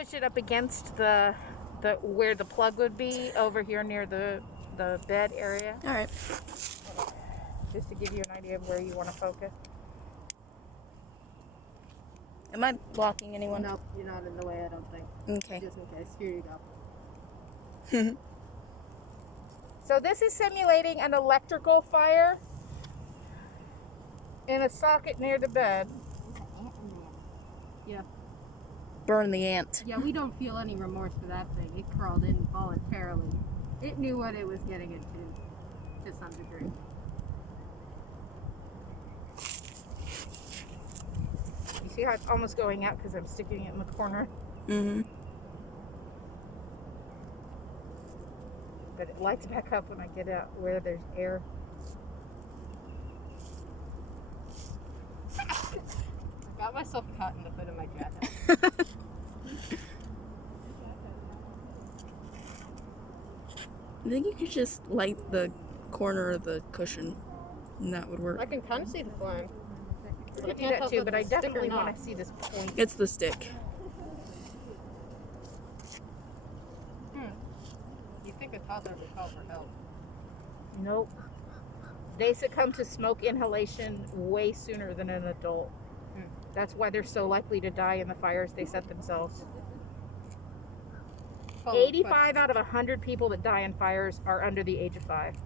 push it up against the where the plug would be over here near the bed area. All right. Just to give you an idea of where you want to focus. Am I blocking anyone? Nope, you're not in the way, I don't think. Okay. Just in case. Here you go. So this is simulating an electrical fire in a socket near the bed. Yeah. Burn the ant. Yeah, we don't feel any remorse for that thing. It crawled in voluntarily. It knew what it was getting into, to some degree. You see how it's almost going out because I'm sticking it in the corner? Mm-hmm. But it lights back up when I get out where there's air. I got myself caught in the hood of my jacket. I think you could just light the corner of the cushion, and that would work. I can kind of see the flame. I can do that too, but I definitely want to see this point. It's the stick. You think a toddler would call for help? Nope. They succumb to smoke inhalation way sooner than an adult. That's why they're so likely to die in the fires they set themselves. 85 out of 100 people that die in fires are under the age of 5.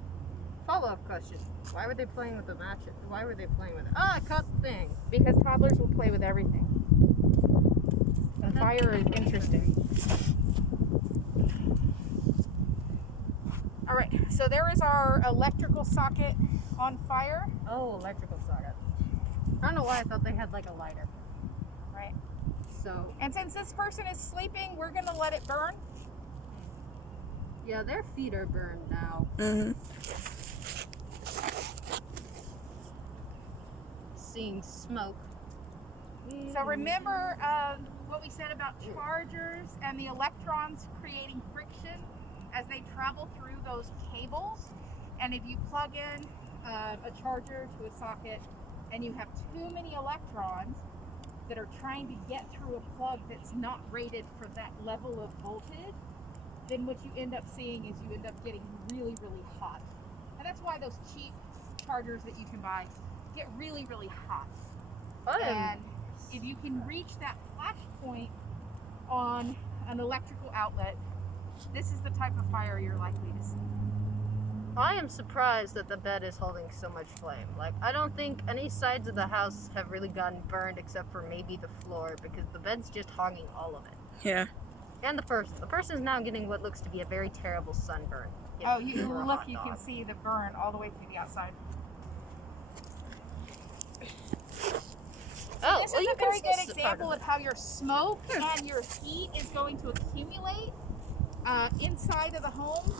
Follow-up question. Why were they playing with the match? Why were they playing with it? Ah, I caught the thing. Because toddlers will play with everything. And fire is interesting. All right, so there is our electrical socket on fire. Oh, electrical socket. I don't know why I thought they had like a lighter. Right. So, And since this person is sleeping, we're gonna let it burn. yeah, their feet are burned now. Mm-hmm. Seeing smoke. So remember what we said about chargers and the electrons creating friction as they travel through those cables. And if you plug in a charger to a socket and you have too many electrons that are trying to get through a plug that's not rated for that level of voltage, then what you end up seeing is you end up getting really, really hot. And that's why those cheap chargers that you can buy get really, really hot. And if you can reach that flash point on an electrical outlet, this is the type of fire you're likely to see. I am surprised that the bed is holding so much flame. Like, I don't think any sides of the house have really gotten burned except for maybe the floor, because the bed's just hogging all of it. Yeah. And the person. The person is now getting what looks to be a very terrible sunburn. Oh, you look, you can see the burn all the way through the outside. Oh, This well, is you a can very see good part example of of how your smoke and your heat is going to accumulate inside of the home.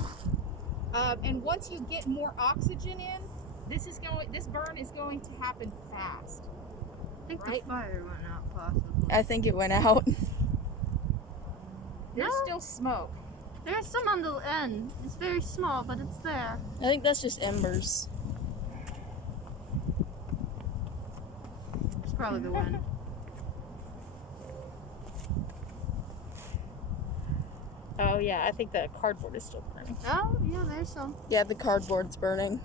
And once you get more oxygen in, this burn is going to happen fast. I think right? the fire went out, possibly. I think it went out. There's still smoke. There's some on the end. It's very small, but it's there. I think that's just embers. It's probably the wind. Oh yeah, I think the cardboard is still burning. Oh, yeah, there's some. Yeah, the cardboard's burning.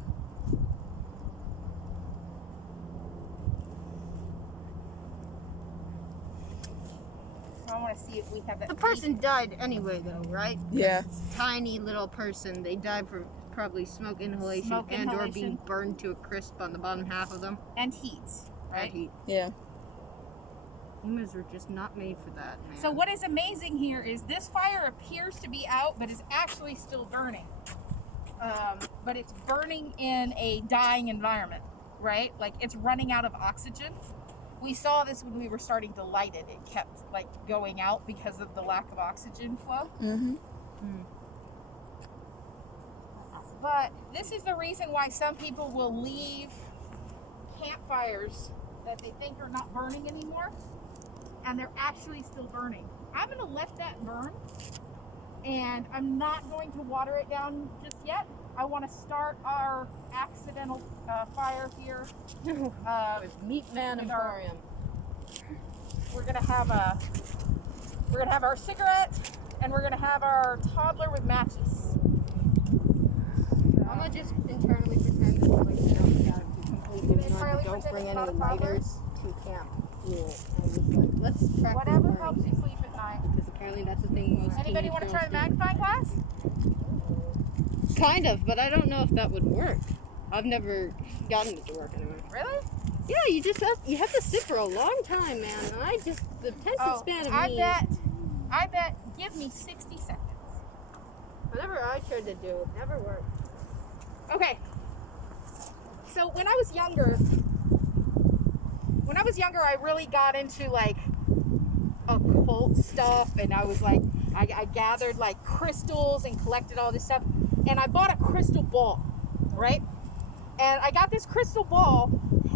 So I want to see if we have that. The person died anyway, though, right? Yeah. Tiny little person. They died from probably smoke inhalation Smoke and or inhalation. being burned to a crisp on the bottom half of them. And heat, right? And heat. Yeah. Humans are just not made for that, man. So what is amazing here is this fire appears to be out, but is actually still burning. But it's burning in a dying environment, right? Like it's running out of oxygen. We saw this when we were starting to light it. It kept like going out because of the lack of oxygen flow. Mm-hmm. But this is the reason why some people will leave campfires that they think are not burning anymore, and they're actually still burning. I'm going to let that burn, and I'm not going to water it down just yet. I want to start our accidental fire here. with Meat Man with our- Emporium. We're going to have a We're gonna have our cigarette, and we're gonna have our toddler with matches. I'm gonna just internally pretend that like Girl Scout completely Can they ignored entirely the don't pretend bring it's any not a toddler? lighters to camp rule. And just like, let's practice Whatever burning helps you sleep at night. because apparently that's the thing most Anybody teenage want to try the girls magnifying glass? do. Kind of, but I don't know if that would work. I've never gotten it to work anyway. Really? Yeah, you have to sit for a long time, man. And the attention span of me. I bet. Give me 60 seconds. Whenever I tried to do it, never worked. Okay. So when I was younger, I really got into like occult stuff, and I was like, I gathered like crystals and collected all this stuff, and I bought a crystal ball, right? And I got this crystal ball,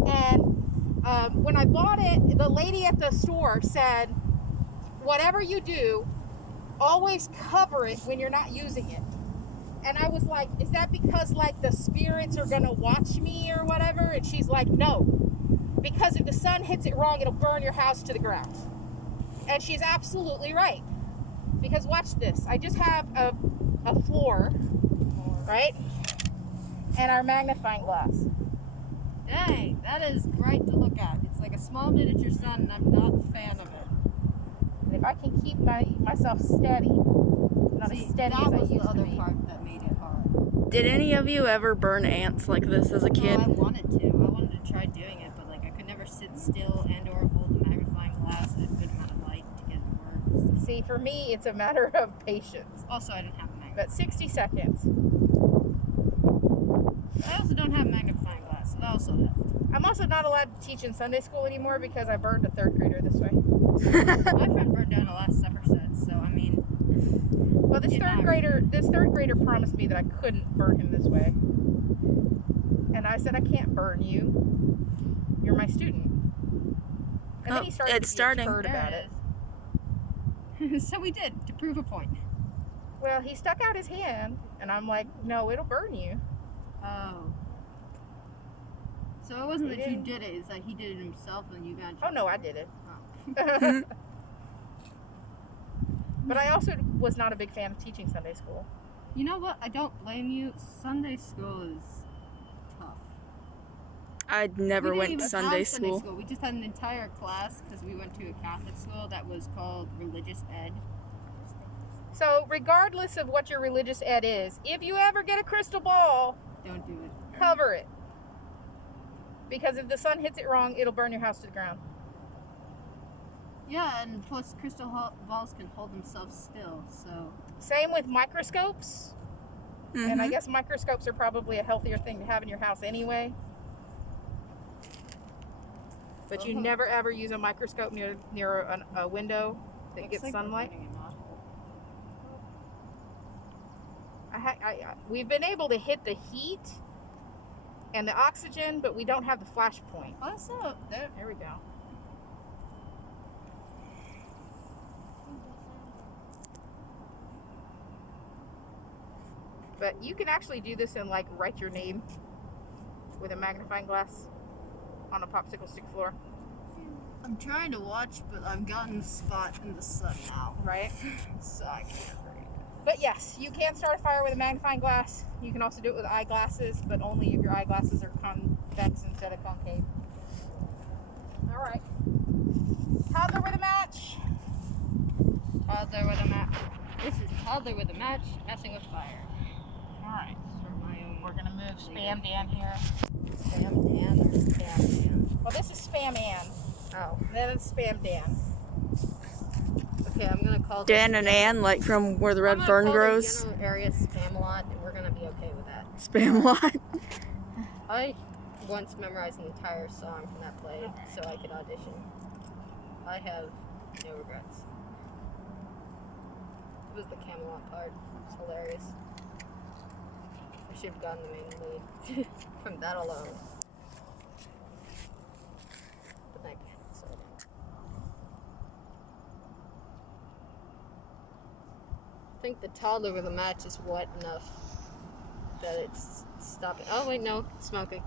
and when I bought it, the lady at the store said, whatever you do, always cover it when you're not using it. And I was like, is that because like the spirits are gonna watch me or whatever? And she's like, no, because if the sun hits it wrong, it'll burn your house to the ground. And she's absolutely right. Because watch this, I just have a floor, right? And our magnifying glass. Dang, that is great to look at. It's like a small miniature sun, and I'm not a fan of it. And if I can keep myself steady, not as steady as I used to be. That was the other part that made it hard. Did any of you ever burn ants like this as a kid? No, I wanted to try doing it, but like I could never sit still and or hold the magnifying glass at a good amount of light to get it to work. See, for me, it's a matter of patience. Also, I didn't have a magnifying. But 60 seconds. I also don't have a magnifying glass, so that also helped. I'm also not allowed to teach in Sunday school anymore because I burned a third grader this way. My friend burned down the last supper set, so I mean. Well, this third grader promised me that I couldn't burn him this way, and I said I can't burn you. You're my student. And then he started it's to be a starting. turd about it. So we did, to prove a point. Well, he stuck out his hand, and I'm like, no, it'll burn you. Oh. So it wasn't that you did it, it's that he did it himself and you got. Oh no, I did it. Oh. But I also was not a big fan of teaching Sunday school. You know what? I don't blame you. Sunday school is tough. I never We didn't went even to have Sunday school. We just had an entire class because we went to a Catholic school that was called religious ed. So regardless of what your religious ed is, if you ever get a crystal ball, Don't do it. cover it. Because if the sun hits it wrong, it'll burn your house to the ground. Yeah, and plus crystal balls can hold themselves still, so. Same with microscopes. And I guess microscopes are probably a healthier thing to have in your house anyway. But you never ever use a microscope near a window that gets sunlight. We've been able to hit the heat and the oxygen, but we don't have the flash point. Oh, so there. There we go. But you can actually do this and like write your name with a magnifying glass on a popsicle stick floor. I'm trying to watch, but I've gotten a spot in the sun now, Right? so I can't read. But yes, you can start a fire with a magnifying glass. You can also do it with eyeglasses, but only if your eyeglasses are convex instead of concave. All right. Toddler with a match. Toddler with a match. This is toddler with a match, messing with fire. All right. For my own. We're going to move Spam Dan here. Spam Dan or Spam Dan? Well, this is Spam Ann. Oh. Then it's Spam Dan. Okay, I'm gonna call Dan and Ann, like from where the red fern grows. The general area Spam-a-lot, and we're gonna be okay with that. Spam-a-lot. I once memorized an entire song from that play, so I could audition. I have no regrets. It was the Camelot part. It's hilarious. I should have gotten the main lead from that alone. But thank you. So. I think the toddler with a match is wet enough that it's stopping. Oh wait, no, it's smoking.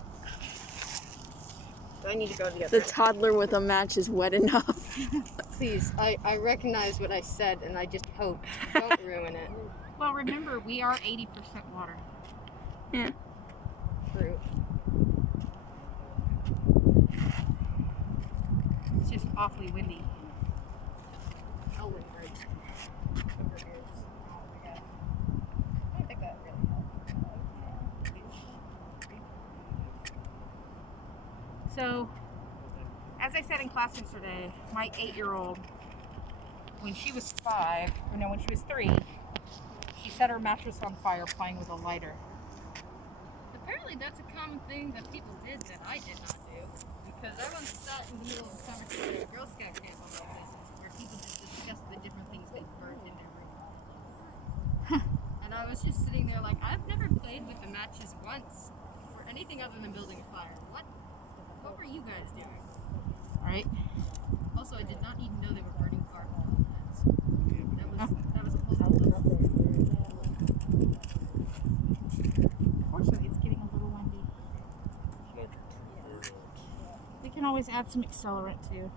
Do I need to go to the other? The toddler with a match is wet enough. Please, I recognize what I said, and I just hope. Don't ruin it. Well, remember, we are 80% water. Yeah. True. It's just awfully windy. I'll win right over here. I think that really helped. So, as I said in class yesterday, my 8-year-old, when she was 3, she set her mattress on fire playing with a lighter. Apparently that's a common thing that people did that I did not do. Because I once sat in the middle of a conversation at a Girl Scout camp about this, where people just discussed the different things they burned in their room. And I was just sitting there like, I've never played with the matches once for anything other than building a fire. What were you guys doing? Right? Also, I did not even know they were burning carbon on the fence. That was a whole other. Fortunately, it's getting a little windy. We can always add some accelerant too.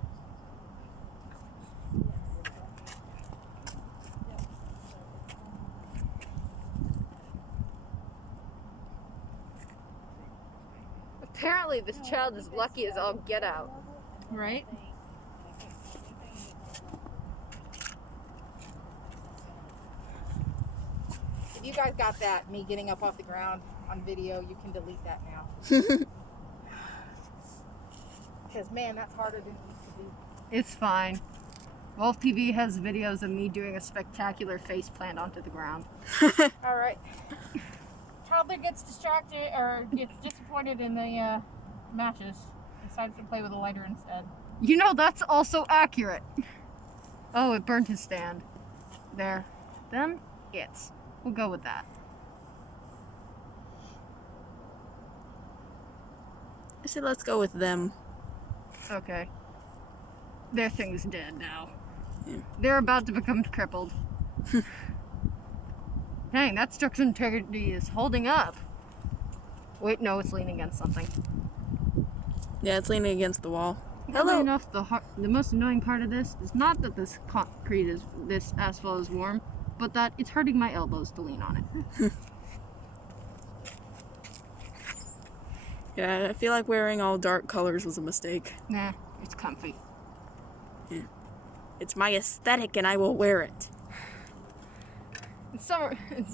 Apparently, this child is lucky as all get out. Right? If you guys got that, me getting up off the ground on video, you can delete that now. Because, man, that's harder than it used to be. It's fine. Wolf TV has videos of me doing a spectacular face plant onto the ground. All right. Toddler gets distracted or gets disappointed in the matches. Decides to play with a lighter instead. You know, that's also accurate. Oh, it burned his stand. There. Them? It's. We'll go with that. I said let's go with them. Okay. Their thing's dead now. Yeah. They're about to become crippled. Dang, that structural integrity is holding up. Wait, no, it's leaning against something. Yeah, it's leaning against the wall. Hello. Hello. Enough, the most annoying part of this is not that this this asphalt is warm, but that it's hurting my elbows to lean on it. Yeah, I feel like wearing all dark colors was a mistake. Nah, it's comfy. Yeah. It's my aesthetic and I will wear it. In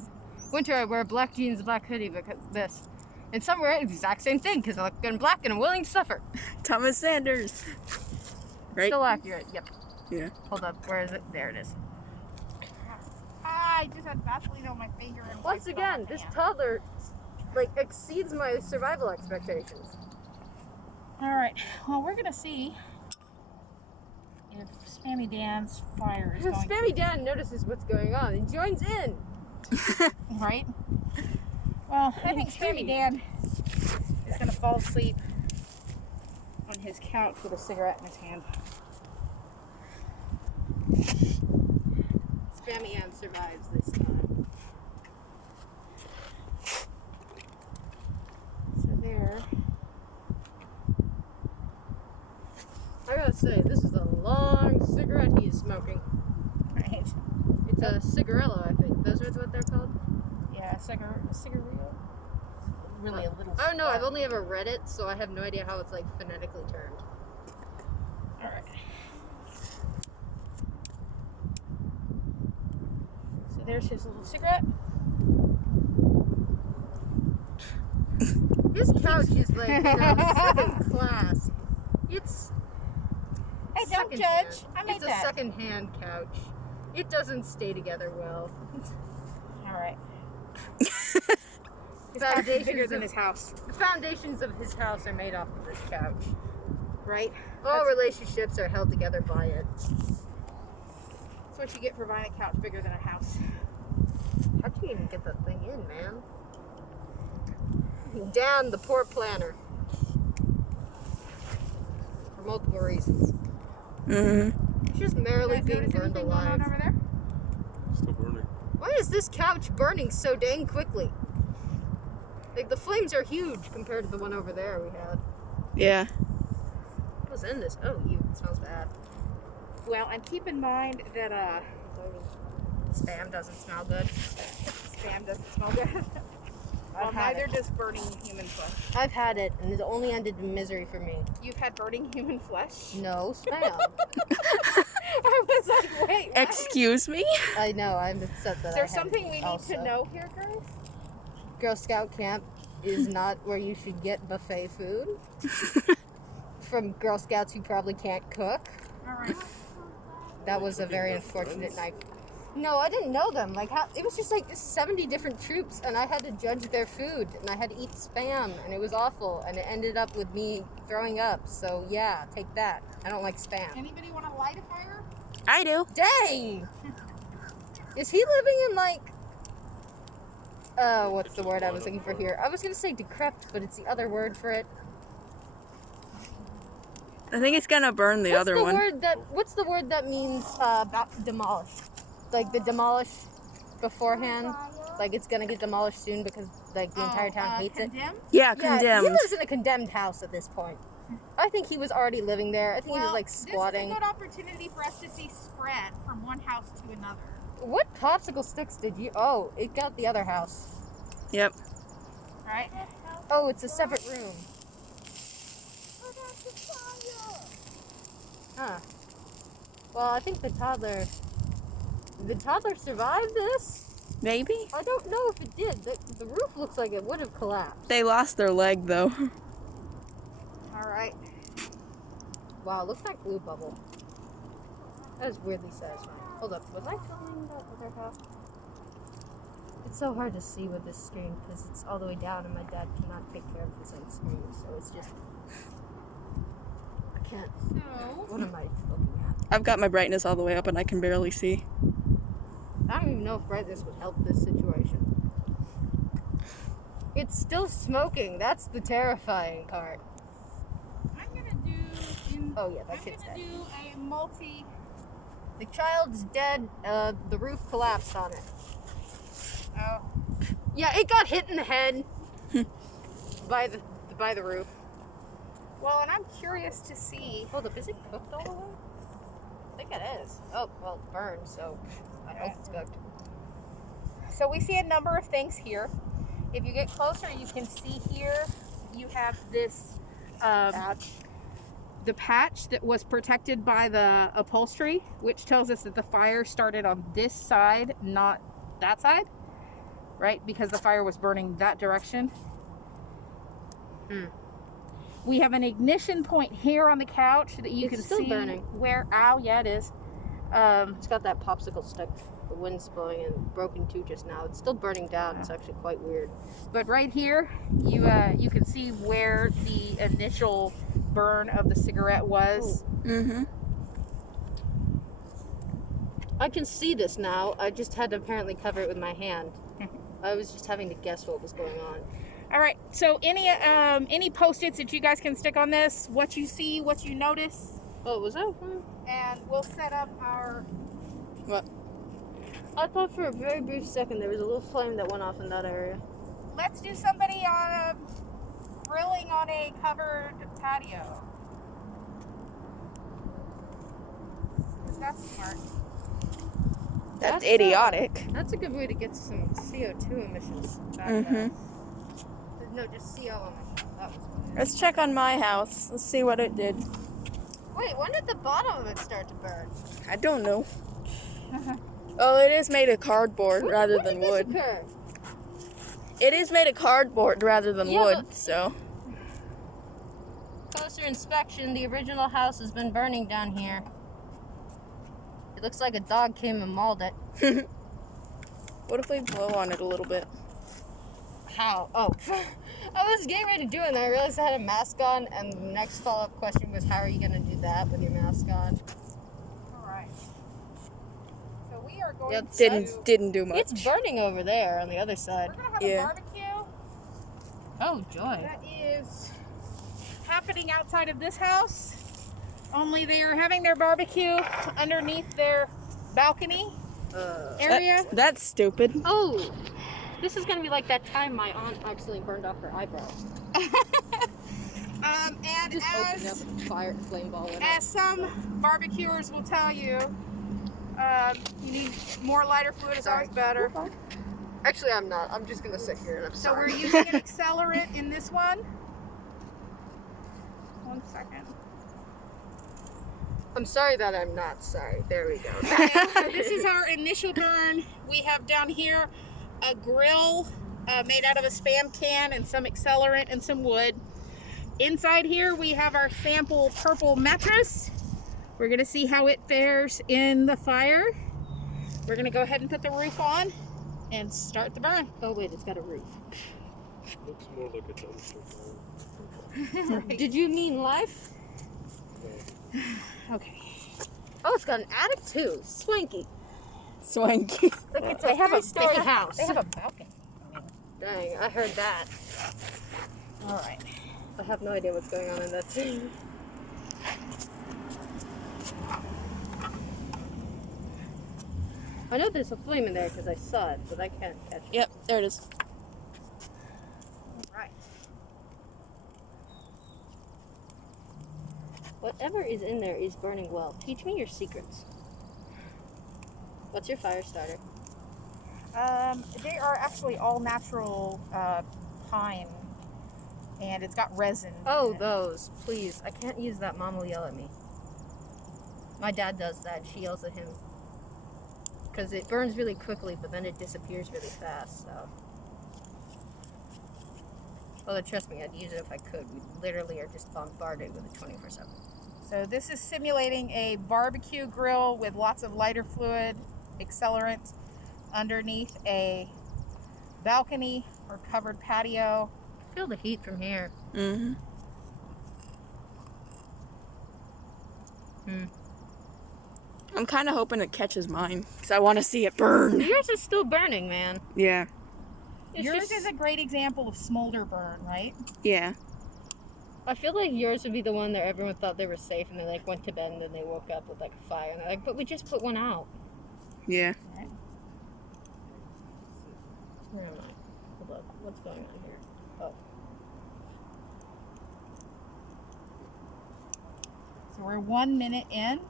winter, I wear black jeans, black hoodie because this. In summer, it's the exact same thing because I look good in black and I'm willing to suffer. Thomas Sanders. Right? Still accurate, yep. Yeah. Hold up, where is it? There it is. I just had Vaseline on my finger. And Once wiped it on again, my this hand. toddler exceeds my survival expectations. All right. Well, we're gonna see if Spammy Dan's fire is going. Spammy Dan notices what's going on and joins in. Right. Well, I think Spammy. Spammy Dan is gonna fall asleep on his couch with a cigarette in his hand. Spammy Dan survives this time. So there. I gotta say, this is a long cigarette he is smoking. Right. It's a cigarillo, I think. Those are what they're called? Yeah, cigarette. Really a little. I don't know, I've only ever read it, so I have no idea how it's phonetically termed. All right. So there's his little cigarette. His couch is second class. It's Hey, don't secondhand. judge. I made It's that. a second-hand couch. It doesn't stay together well. All right. His couch is bigger than his house. The foundations of his house are made off of this couch. Right. All relationships are held together by it. That's what you get for buying a couch bigger than a house. How'd you even get that thing in, man? Dan, the poor planner. For multiple reasons. Mm-hmm. She's just merrily being Notice burned anything going on alive. over there? Still burning. Why is this couch burning so dang quickly? The flames are huge compared to the one over there we had. Yeah. What was in this? Oh, it smells bad. Well, and keep in mind that spam doesn't smell good. Spam doesn't smell good. Well, neither does burning human flesh. I've had it, and it only ended in misery for me. You've had burning human flesh? No, spam. I was like, wait, what? Excuse me? I know, I'm upset that There's I had something we it need also. to know here, girls. Girl Scout camp is not where you should get buffet food from Girl Scouts who probably can't cook. All right. That was a very unfortunate night. No, I didn't know them. Like, how, it was just like 70 different troops, and I had to judge their food, and I had to eat spam, and it was awful, and it ended up with me throwing up. So yeah, take that. I don't like spam. Anybody want to light a fire? I do. Dang! Is he living in like? What's the word I was looking for here? I was gonna say decrepit, but it's the other word for it. I think it's gonna burn the other one. What's the word that means demolish? Like the demolish beforehand. Like it's gonna get demolished soon because like the entire town hates it. Condemned? Yeah, Yeah, condemned. he lives in a condemned house at this point. I think he was already living there. I think he was like squatting. This is a good opportunity for us to see spread from one house to another. What popsicle sticks did you? Oh, it got the other house. Yep. All right. Oh, it's a separate room. Huh. Well, I think the toddler survived this? Maybe? I don't know if it did. The roof looks like it would have collapsed. They lost their leg though. All right. Wow, looks like glue bubble. That is weirdly satisfying. Hold up, was I filming that other house? It's so hard to see with this screen because it's all the way down and my dad cannot take care of his own screen, so it's just... I can't... So, What am I looking at? I've got my brightness all the way up and I can barely see. I don't even know if brightness would help this situation. It's still smoking. That's the terrifying part. I'm gonna do. Oh yeah, that I'm kid's gonna dead. do a multi. The child's dead. The roof collapsed on it. Oh, Yeah, it got hit in the head by the roof. well, and I'm curious to see. Hold up, is it cooked all the way? I think it is. Oh, well, it's burned, so I hope it's cooked. So we see a number of things here. If you get closer, you can see here. You have this Patch. the patch that was protected by the upholstery, which tells us that the fire started on this side, not that side, right? Because the fire was burning that direction. We have an ignition point here on the couch that you It's can still see burning. where. Ow, yeah, it is. It's got that popsicle stick. The wind's blowing and broke in two just now. It's still burning down. It's actually quite weird. But right here, you can see where the initial burn of the cigarette was. Mm-hmm. I can see this now. I just had to apparently cover it with my hand. I was just having to guess what was going on. All right. So any post-its that you guys can stick on this, what you see, what you notice, Oh, was that? and we'll set up our. What? I thought for a very brief second there was a little flame that went off in that area. Let's do somebody on grilling on a covered patio. 'Cause that's smart. That's That's, idiotic. That's a good way to get some CO2 emissions back Mm-hmm. No, just CO emissions. That was what it is. Let's check on my house. Let's see what it did. Wait, when did the bottom of it start to burn? I don't know. Oh, it is made of cardboard rather when than did wood. this occur? It is made of cardboard rather than Yeah, wood, but- so. Closer inspection, the original house has been burning down here. It looks like a dog came and mauled it. What if we blow on it a little bit? How? Oh. I was getting ready to do it and I realized I had a mask on, and the next follow-up question was, how are you going to do that with your mask on? All right. So we are going Yep, to. Didn't do much. It's burning over there on the other We're side. gonna have Yeah. a barbecue Oh, joy. that is happening outside of this house. Only they are having their barbecue underneath their balcony area. That's stupid. Oh, this is going to be like that time my aunt accidentally burned off her eyebrow. And Just open up a fire flame ball in it. as some barbecuers will tell you, you need more lighter fluid is always better. Actually, I'm not. I'm just gonna sit here and I'm So sorry. we're using an accelerant in this one. 1 second. I'm sorry that I'm not sorry. There we go. Okay, so this is our initial burn. We have down here a grill made out of a Spam can and some accelerant and some wood. Inside here we have our sample purple mattress. We're gonna see how it fares in the fire. We're gonna go ahead and put the roof on and start the burn. Oh wait, it's got a roof. Looks more like a dumpster fire. Did you mean life? Okay. Oh, it's got an attic too. Swanky. Swanky. Like it's They have a big house. They have a balcony. Dang, I heard that. All right. I have no idea what's going on in that scene. I know there's a flame in there because I saw it, but I can't catch it. Yep, there it is. All right. Whatever is in there is burning well. Teach me your secrets. What's your fire starter? They are actually all natural pine, and it's got resin. Oh, in it. those. Please. I can't use that. Mom will yell at me. My dad does that. She yells at him. Because it burns really quickly, but then it disappears really fast, so. Well, trust me, I'd use it if I could. We literally are just bombarded with it 24/7. So this is simulating a barbecue grill with lots of lighter fluid, accelerant, underneath a balcony or covered patio. Feel the heat from here. Mm-hmm. I'm kind of hoping it catches mine because I want to see it burn. Yours is still burning, man. Yeah. It's Yours just- is a great example of smolder burn, right? Yeah. I feel like yours would be the one that everyone thought they were safe and they like went to bed and then they woke up with like a fire and they're like, but we just put one out. Yeah. Where am I? Hold up. What's going on here? Oh. So we're 1 minute in.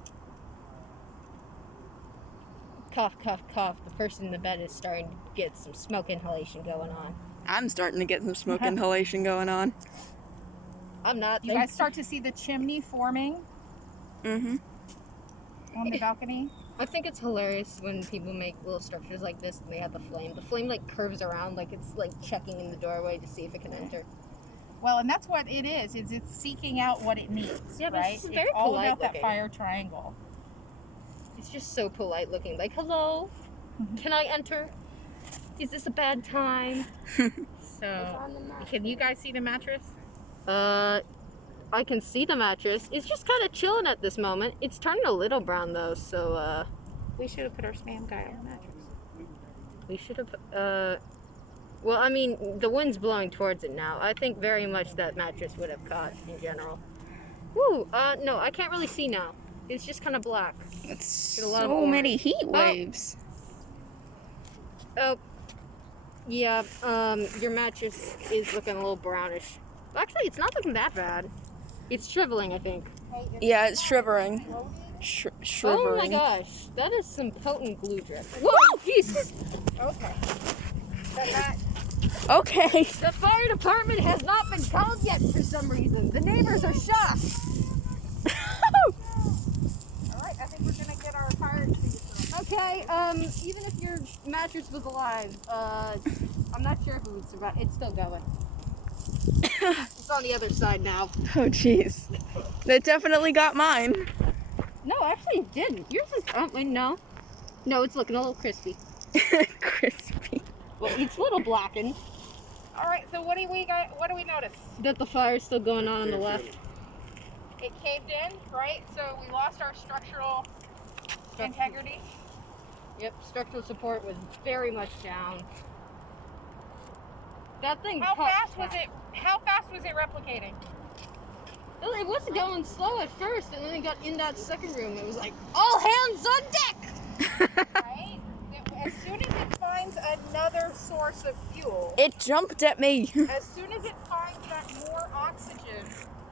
Cough, cough, cough. The person in the bed is starting to get some smoke inhalation going on. I'm starting to get some smoke inhalation going on. I'm not. You guys start to see the chimney forming Mm-hmm. on the balcony. I think it's hilarious when people make little structures like this and they have the flame. The flame like curves around like it's like checking in the doorway to see if it can enter. Well, and that's what it is it's seeking out what it needs, Yeah, but right? it's very all polite about that looking. fire triangle. It's just so polite looking. Like, hello, can I enter? Is this a bad time? So, can you guys see the mattress? I can see the mattress. It's just kind of chilling at this moment. It's turning a little brown though, so We should have put our Spam guy on the mattress. we should have. Well, I mean, the wind's blowing towards it now. I think very much that mattress would have caught in general. Woo! No, I can't really see now. It's just kind of black. That's Get a lot of so orange. many heat waves. Oh, yeah. Your mattress is looking a little brownish. Actually, it's not looking that bad. It's shriveling, I think. Yeah, it's shivering. Oh Shivering. my gosh, that is some potent glue drip. Whoa, Jesus! Okay. But that, Okay. The fire department has not been called yet for some reason. The neighbors are shocked. all right, I think we're gonna get our fire extinguisher. Okay, even if your mattress was alive, I'm not sure if it would survive. It's still going. It's on the other side now. Oh, jeez. That definitely got mine. No, actually it didn't. Yours is, oh, wait, no. No, it's looking a little crispy. Crispy. Well, it's a little blackened. All right, so what do we got? What do we notice? That the fire's still going on the left. It caved in, right? So we lost our structural integrity. Yep, structural support was very much down. That thing How caught fast was fire. it? How fast was it replicating? Well, it was going slow at first, and then it got in that second room. It was like, all hands on deck! Right? As soon as it finds another source of fuel, It jumped at me. as soon as it finds that more oxygen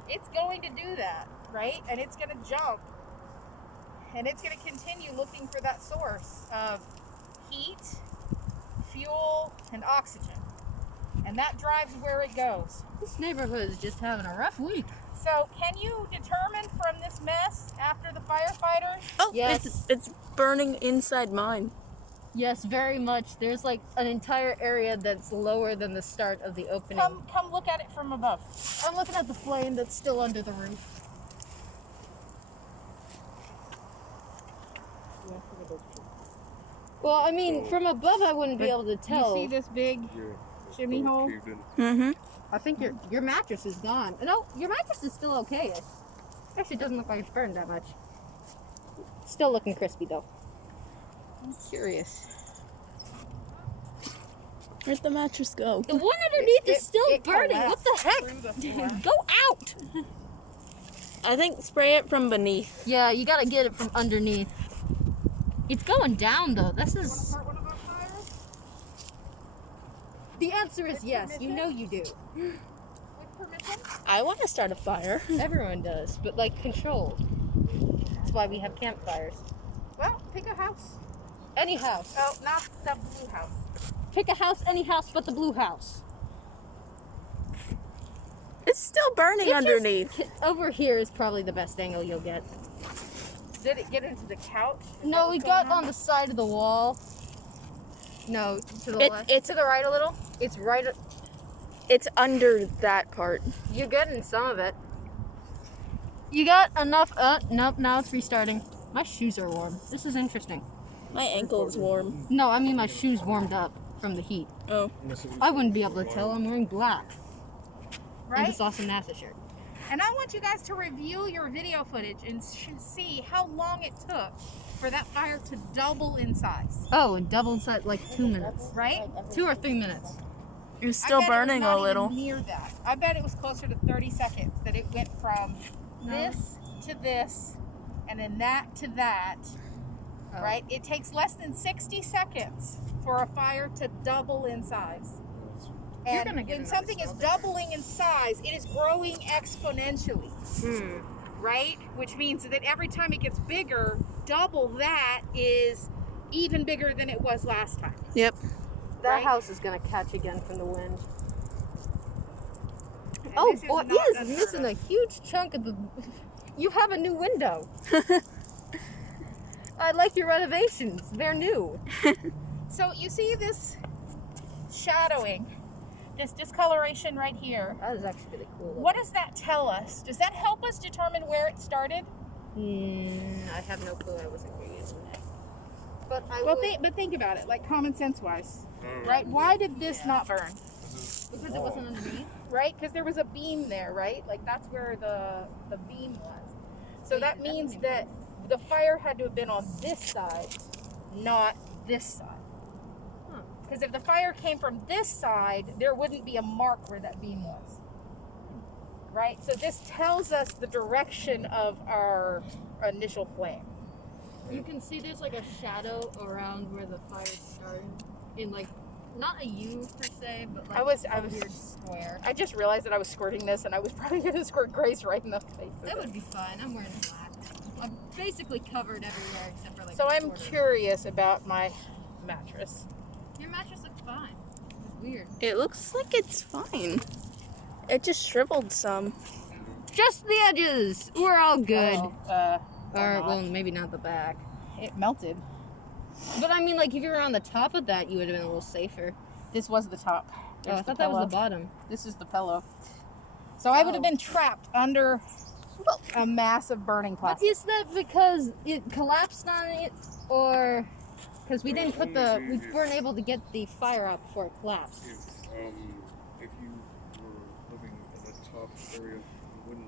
it's going to do that, right? And it's going to jump. And it's going to continue looking for that source of heat, fuel, and oxygen. And that drives where it goes. This neighborhood is just having a rough week. So, can you determine from this mess after the firefighters? Oh, Yes. it's burning inside mine. Yes, very much. There's like an entire area that's lower than the start of the opening. Come look at it from above. I'm looking at the flame that's still under the roof. Well, I mean, from above I wouldn't be able to tell. You see this big Yeah. chimney hole? Caved in. Mm-hmm. I think your mattress is gone. No, your mattress is still okay. Especially doesn't look like it's burned that much. Still looking crispy though. I'm curious. Where'd the mattress go? The one underneath is It- still it burning. What the collapsed through the floor. heck? Go out! I think spray it from beneath. Yeah, you gotta get it from underneath. It's going down though. This is. Start one of our fires? The answer is yes. You know you do. With permission? I want to start a fire. Everyone does, but like controlled. That's why we have campfires. Well, pick a house. Any house. Oh, not the blue house. Pick a house, any house but the blue house. It's still burning It just- underneath. Over here is probably the best angle you'll get. Did it get into the couch? Is No, that we what's got going on the side of the wall. No, to the left. It's to the right a little. It's right. It's under that part. You're getting some of it. You got enough. Nope. Now it's restarting. My shoes are warm. This is interesting. My ankle is warm. No, I mean my shoes warmed up from the heat. Oh. I wouldn't be able to tell. I'm wearing black and Right? this awesome NASA shirt. And I want you guys to review your video footage and see how long it took for that fire to double in size. Oh, and double inside like 2 minutes, Right? 2 or 3 minutes. It's I still bet it was burning not a even little. near that. I bet it was closer to 30 seconds that it went from this to this and then that to that. Oh. Right? It takes less than 60 seconds for a fire to double in size. You're And gonna get when another something is smell doubling in size, it is growing exponentially, Hmm. right? Which means that every time it gets bigger, double that is even bigger than it was last time. Yep. That Right. house is gonna catch again from the wind. And Oh this is boy, not he is unheard missing of. a huge chunk of the. You have a new window. I like your renovations. They're new. So you see this shadowing, this discoloration right here. That is actually really cool. What does that tell us? Does that help us determine where it started? I have no clue. I wasn't using it. But I Well, would, but think about it, like common sense wise, Oh. right? Why did this not burn? because it wasn't underneath. Right? Because there was a beam there, right? Like that's where the beam was. So that means that the fire had to have been on this side, not this side. Huh. Because if the fire came from this side, there wouldn't be a mark where that beam was. Right? So this tells us the direction of our initial flame. You can see there's like a shadow around where the fire started, in like not a U per se, but like I was- a weird square. I just realized that I was squirting this, and I was probably going to squirt Grace right in the face. with That it. would be fine. I'm wearing black. I'm basically covered everywhere except for like. So the I'm corners. curious about my mattress. Your mattress looks fine. It's weird. It looks like it's fine. It just shriveled some. Just the edges. We're all good. Oh, Or not. well, maybe not the back. it melted. But I mean, like if you were on the top of that, you would have been a little safer. This was the top. Oh, There's I the thought that was pillow. the bottom. This is the pillow. So I would have Oh. been trapped under a massive burning But plastic. is that because it collapsed on it, or because we didn't put we weren't able to get the fire out before it collapsed? If you were living in the top area, you wouldn't.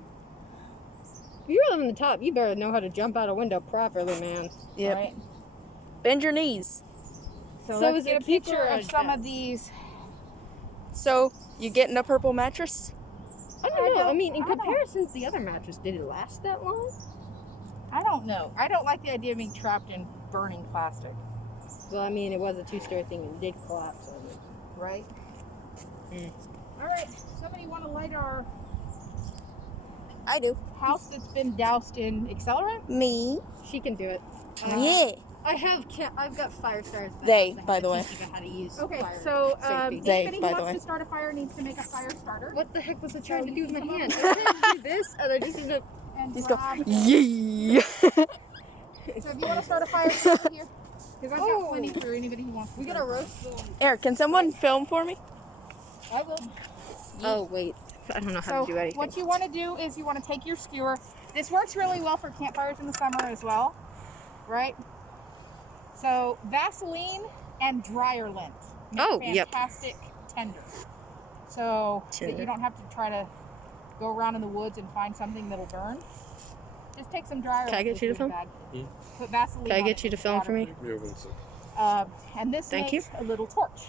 If you're living in the top, you better know how to jump out a window properly, man. Yep. Right? Bend your knees. So, So let's is get it a picture cheaper or of some better? of these. So, you getting a purple mattress? I don't know. I mean, in I don't- comparison to the other mattress, did it last that long? I don't know. I don't like the idea of being trapped in burning plastic. Well, I mean, it was a two-story thing and it did collapse. I mean. Right? Mm. All right. Somebody want to light our I do. house that's been doused in accelerant? Me. She can do it. Yeah. I've got fire stars. in the They, house. I by can the way. teach you how to use Okay, fire so safety. They, anybody by who the wants way. to start a fire needs to make a fire starter. What the heck was I So trying to you do with can my come hand? over I was trying to do this, and I just ended up. And Just go. grab Yeah. So if you want to start a fire starter here, because I've got Oh. plenty for anybody who wants to. We start gotta a fire. roast them. Eric, can someone film for me? I will. Oh wait, I don't know how So to do anything. what you want to do is you want to take your skewer. This works really well for campfires in the summer as well, right? So Vaseline and dryer lint make Oh, yep. fantastic tinder. So that Tinder. you don't have to try to go around in the woods and find something that'll burn. Just take some dryer Can I lint. get with you to your film? bag. Hmm? Put Vaseline. Can I on get it you to with film for me? waterproof. Yeah, one sec. And this Thank makes a little torch.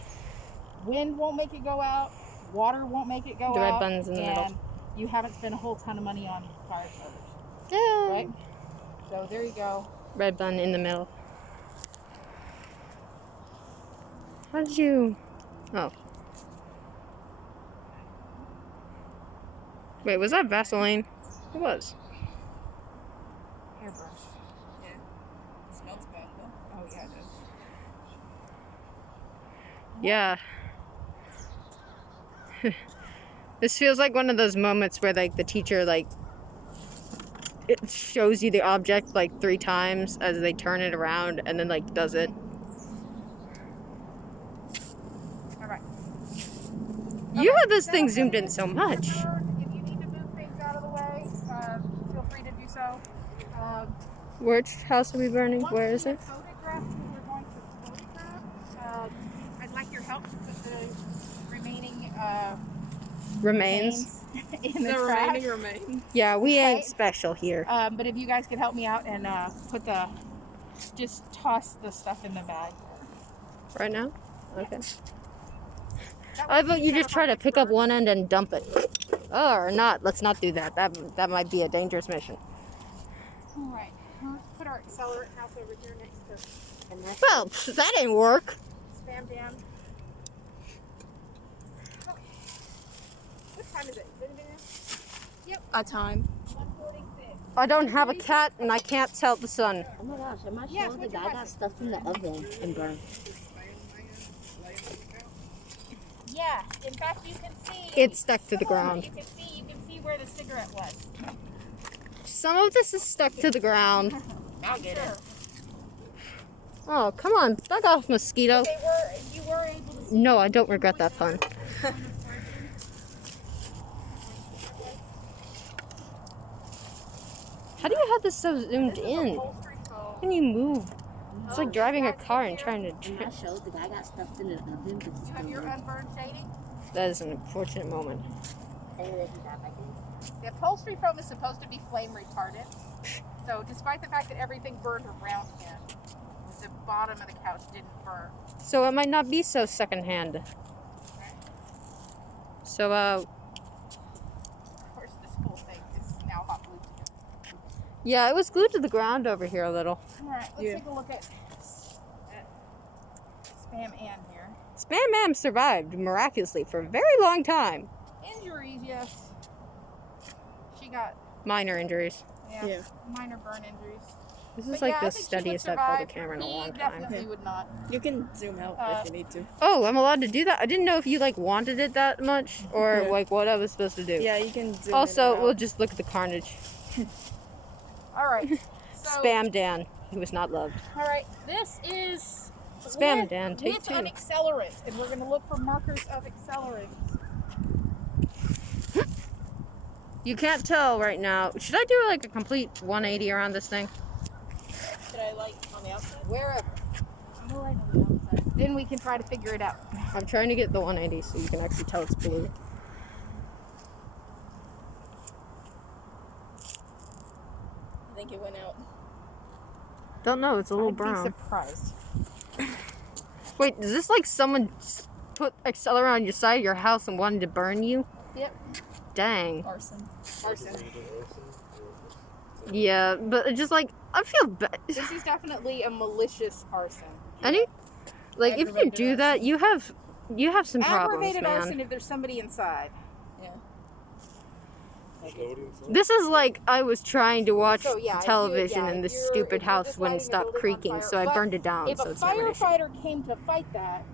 Wind won't make it go out. Water won't make it go The red out. button's in the and middle. you haven't spent a whole ton of money on fire starters, Yeah. right? So there you go. Red button in the middle. How did you? Oh. Wait, was that Vaseline? It was. Airbrush. Yeah. It smells bad though. Oh yeah, it does. Yeah. This feels like one of those moments where like the teacher like it shows you the object like 3 times as they turn it around and then like does it. All right. You have this Set thing up zoomed in your so much. board. If you need to move things out of the way, feel free to do so. Which house are we burning? Once Where we is it? have photographed who we're going to photograph, I'd like your help to put the remaining Remains. in the trash. remain. Yeah, we ain't Right. special here. But if you guys could help me out and just toss the stuff in the bag. Right now? Okay. That I way vote you can just try to have pick up one end and dump it. Oh, or not. Let's not do that. That might be a dangerous mission. All right. Let's put our accelerant house over here next to. And that's Well, that didn't work. Spam down. Okay. What time is it? Is anybody know? A time. 1:46. I don't have a cat and I can't tell the sun. Oh my gosh, am I Yes, showing the what's your guy got stuff in the oven and burned? Yeah. In fact, you can see. It's stuck to the Come on, ground. You can see where the cigarette was. Some of this is stuck to the ground. I'll get it. Oh, come on. Back off, mosquito. You were able to see. No, I don't regret that pun. How do you have this so zoomed This is in? upholstery foam. How can you move? It's like driving a car and trying to... And I showed the guy got stuff in the oven, but You he's have still your there. unburned shading. That is an unfortunate moment. And then he got back in. The upholstery foam is supposed to be flame retardant. So despite the fact that everything burned around him, the bottom of the couch didn't burn. So it might not be so secondhand. So, Of course, this whole thing is now hot glued together. yeah, it was glued to the ground over here a little. All right, let's Yeah. take a look at Spam Ann here. Spam Mam survived miraculously for a very long time. Injuries, yes. She got Minor injuries. Yeah. minor burn injuries. This is But like yeah, I the think she would steadiest I've held a survive. camera in a He long time. definitely would not. You can zoom out if you need to. Oh, I'm allowed to do that? I didn't know if you like wanted it that much or Yeah. like what I was supposed to do. Yeah, you can zoom Also, in we'll and just look at the carnage. All right. So, Spam Dan. He was not loved. All right. This is Spam Dan, take with 2. an accelerant, and we're going to look for markers of accelerant. You can't tell right now. Should I do like a complete 180 around this thing? Should I light on the outside? Wherever. I'm gonna light on the outside. Then we can try to figure it out. I'm trying to get the 180 so you can actually tell it's blue. I think it went out. Don't know, it's a little I'd brown. be surprised. Wait, is this like someone put accelerant on your side of your house and wanted to burn you? Yep. Dang. Arson. Arson. Yeah, but it just like, I feel bad. This is definitely a malicious arson. Like if you Aggravated do that, you have some problems, Aggravated man. arson if there's somebody inside. Yeah. Nickelodeon song? This is like I was trying to watch So, yeah, the if television you- and this if you're- stupid if you're house just wouldn't lighting a stop building on creaking, fire- so I but burned it down. If So a it's never an issue. firefighter came to fight that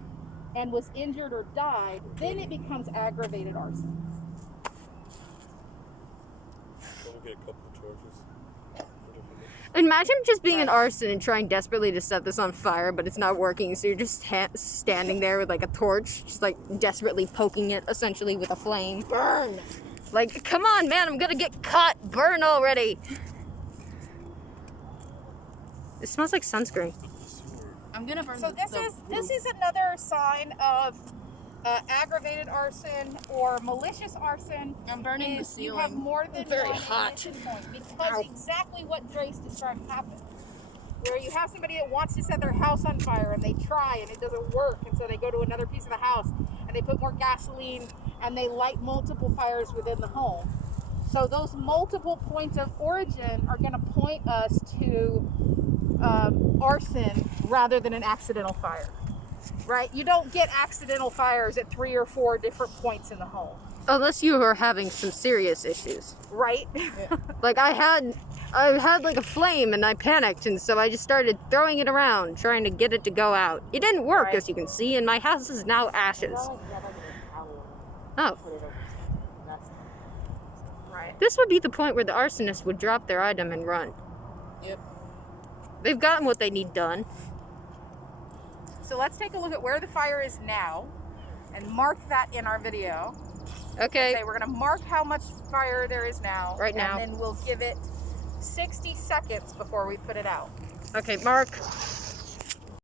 and was injured or died, then it becomes aggravated arson. We'll get a couple of charges. Imagine just being an arson and trying desperately to set this on fire, but it's not working. So you're just standing there with like a torch, just like desperately poking it, essentially with a flame. Burn! Like, come on, man! I'm gonna get caught. Burn already. It smells like sunscreen. I'm gonna burn So the this is another sign of aggravated arson or malicious arson. I'm burning the is you have ceiling. more than Very one hot. ignition point, because exactly what Drace described happened. Where you have somebody that wants to set their house on fire and they try and it doesn't work, and so they go to another piece of the house and they put more gasoline and they light multiple fires within the home. So those multiple points of origin are going to point us to arson rather than an accidental fire. Right? You don't get accidental fires at 3 or 4 different points in the home. Unless you are having some serious issues. Right? Like I had like a flame and I panicked, and so I just started throwing it around, trying to get it to go out. It didn't work, Right. as you can see, and my house is now ashes. Oh, Right. this would be the point where the arsonist would drop their item and run. Yep. They've gotten what they need done. So let's take a look at where the fire is now and mark that in our video. Okay. Okay, we're going to mark how much fire there is now. Right now. And then we'll give it 60 seconds before we put it out. Okay, Mark.